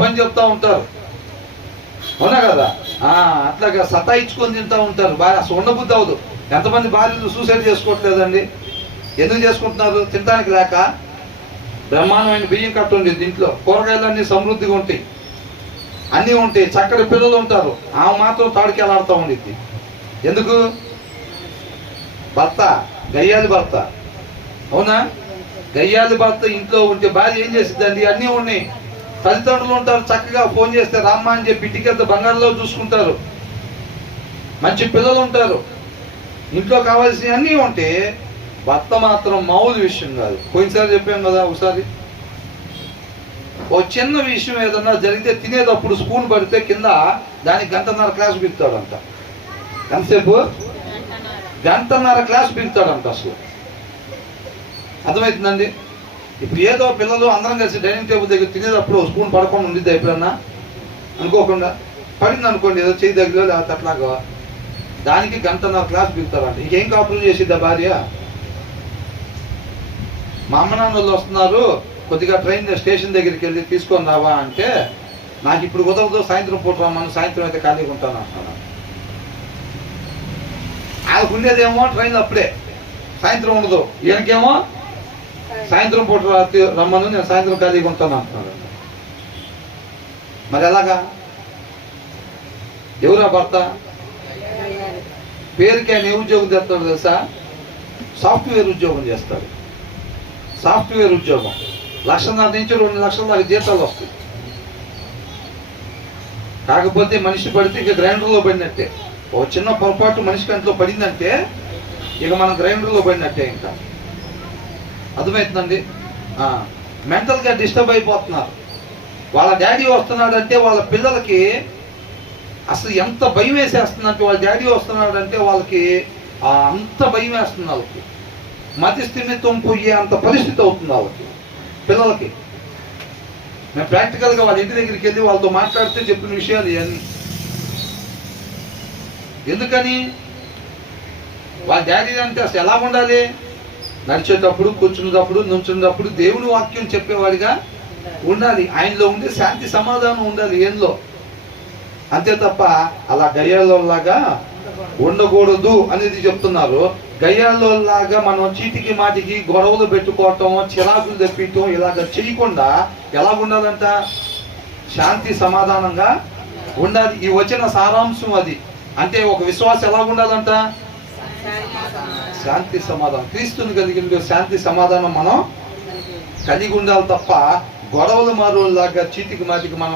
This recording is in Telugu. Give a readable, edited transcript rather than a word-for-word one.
పని చెప్తా ఉంటారు, అవునా కదా? అట్లాగా సతాయించుకొని తింటూ ఉంటారు. భార్య అసలు ఉండబుద్ధి అవ్వదు. ఎంతమంది భార్యలు సూసైడ్ చేసుకోవట్లేదండి? ఎందుకు చేసుకుంటున్నారు? తినడానికి లేక. బ్రహ్మాండమైన బియ్యం కట్ట ఉండేది ఇంట్లో, కూరగాయలు అన్నీ సమృద్ధిగా ఉంటాయి, అన్నీ ఉంటాయి, చక్కటి పిల్లలు ఉంటారు. ఆమె మాత్రం తాడికి వెళ్ళాడుతూ ఉండిద్ది. ఎందుకు? భర్త గయ్యాలి భర్త, అవునా? గయ్యాలి భర్త ఇంట్లో ఉంటే భార్య ఏం చేసిద్దండి? అన్నీ ఉన్నాయి. తల్లిదండ్రులు ఉంటారు, చక్కగా ఫోన్ చేస్తే రామ్మ అని చెప్పి ఇంటికెళ్తే బంగారులో చూసుకుంటారు. మంచి పిల్లలు ఉంటారు, ఇంట్లో కావాల్సినవి అన్నీ ఉంటే భర్త మాత్రం మామూలు విషయం కాదు. పోయినసారి చెప్పాం కదా, ఒకసారి ఓ చిన్న విషయం ఏదన్నా జరిగితే తినేటప్పుడు స్పూన్ పడితే కింద దానికి గంటన్నర క్లాస్ బిగుతాడంట. ఎంతసేపు? గంటన్నర క్లాస్ బిగుతాడంట. అసలు అర్థమవుతుందండి? ఇప్పుడు ఏదో పిల్లలు అందరం కలిసి డైనింగ్ టేబుల్ దగ్గర తినేటప్పుడు స్పూన్ పడకుండా ఉండిద్ది ఎప్పుడన్నా అనుకోకుండా పడింది అనుకోండి, ఏదో చేయి దగ్గర లేకపోతే అట్లాగా, దానికి గంటన్నర క్లాస్ బిగుతారంట. ఇంకేం కాపులు చేసిద్దా భార్య? మా అమ్మ నాన్న వాళ్ళు వస్తున్నారు, కొద్దిగా ట్రైన్ స్టేషన్ దగ్గరికి వెళ్ళి తీసుకొని రావా అంటే, నాకు ఇప్పుడు కుదరదు, సాయంత్రం పూట రమ్మని, సాయంత్రం అయితే ఖాళీగా ఉంటాను అంటున్నాను. వాళ్ళకు ఉండేదేమో ట్రైన్ అప్పుడే, సాయంత్రం ఉండదు. ఈయనకేమో సాయంత్రం పూట రమ్మను, నేను సాయంత్రం ఖాళీగా ఉంటాను అంటున్నాడు. మరి ఎలాగా? ఎవరా భర్త? పేరుకి ఆయన ఏ ఉద్యోగం చేస్తాడు తెలుసా? సాఫ్ట్వేర్ ఉద్యోగం చేస్తాడు. సాఫ్ట్వేర్ ఉద్యోగం 1,00,000 నుంచి 2 లక్షల దాకా జీతాలు వస్తాయి. కాకపోతే మనిషి పడితే ఇక గ్రైండర్లో పడినట్టే. ఓ చిన్న పొరపాటు మనిషి కంట్లో పడిందంటే ఇక మనం గ్రైండర్లో పడినట్టే. ఇంకా అర్థమవుతుందండి? మెంటల్గా డిస్టర్బ్ అయిపోతున్నారు. వాళ్ళ డాడీ వస్తున్నాడంటే వాళ్ళ పిల్లలకి అసలు ఎంత భయం వేసేస్తుందంటే, వాళ్ళ డాడీ వస్తున్నాడంటే వాళ్ళకి అంత భయం వేస్తుంది. వాళ్ళకి మతి స్థిమితం పోయే అంత పరిస్థితి అవుతుంది వాళ్ళకి, పిల్లలకి. మేము ప్రాక్టికల్గా వాళ్ళ ఇంటి దగ్గరికి వెళ్ళి వాళ్ళతో మాట్లాడితే చెప్పిన విషయాలు ఇవన్నీ. ఎందుకని? వాళ్ళ డాడీ అంటే అసలు ఎలా ఉండాలి? నడిచేటప్పుడు, కూర్చునేటప్పుడు, నుంచునేటప్పుడు దేవుని వాక్యం చెప్పేవాడిగా ఉండాలి. ఆయనలో ఉండే శాంతి సమాధానం ఉండాలి ఏంలో. అంతే తప్ప అలా గయ్యాల్లోలాగా ఉండకూడదు అనేది చెప్తున్నారు. గయ్యాల్లోలాగా మనం చీటికి మాటికి గొడవలు పెట్టుకోవటం, చిరాకులు తెప్పించడం ఇలాగ చేయకుండా ఎలా ఉండాలంట? శాంతి సమాధానంగా ఉండాలి. ఈ వచ్చిన సారాంశం అది. అంటే ఒక విశ్వాసం ఎలా ఉండాలంట? శాంతి సమాధానం. క్రీస్తుని కలిగిన శాంతి సమాధానం మనం కలిగి ఉండాలి తప్ప గొడవలు మారోలాగా చీటికి మాటికి మనం